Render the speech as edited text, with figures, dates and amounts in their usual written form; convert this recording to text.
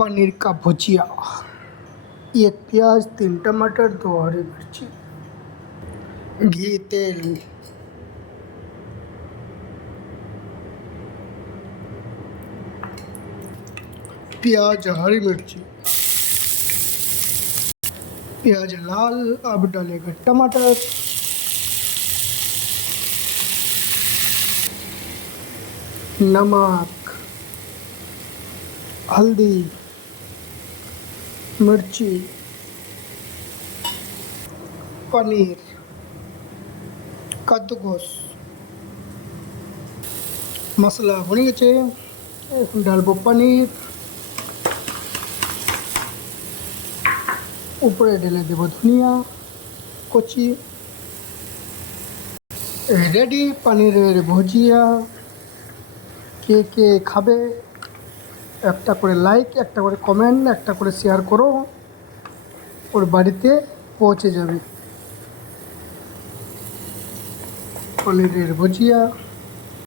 पनीर का भुजिया, 1 प्याज, 3 टमाटर, 2 हरी मिर्ची, घी, तेल, प्याज, हरी मिर्ची, प्याज लाल। अब डालेगा टमाटर, नमक, हल्दी, मिर्ची, पनीर, कद्दूकस मसला भुने গেছে। এখন ডালবো পনির, উপরে ঢেলে দেবো ধনিয়া কচি। রেডি পনিরের ভুজিয়া। কে কে খাবে একটা করে লাইক, একটা করে কমেন্ট, একটা করে শেয়ার করো, ওর বাড়িতে পৌঁছে যাবে পনিরের ভুজিয়া।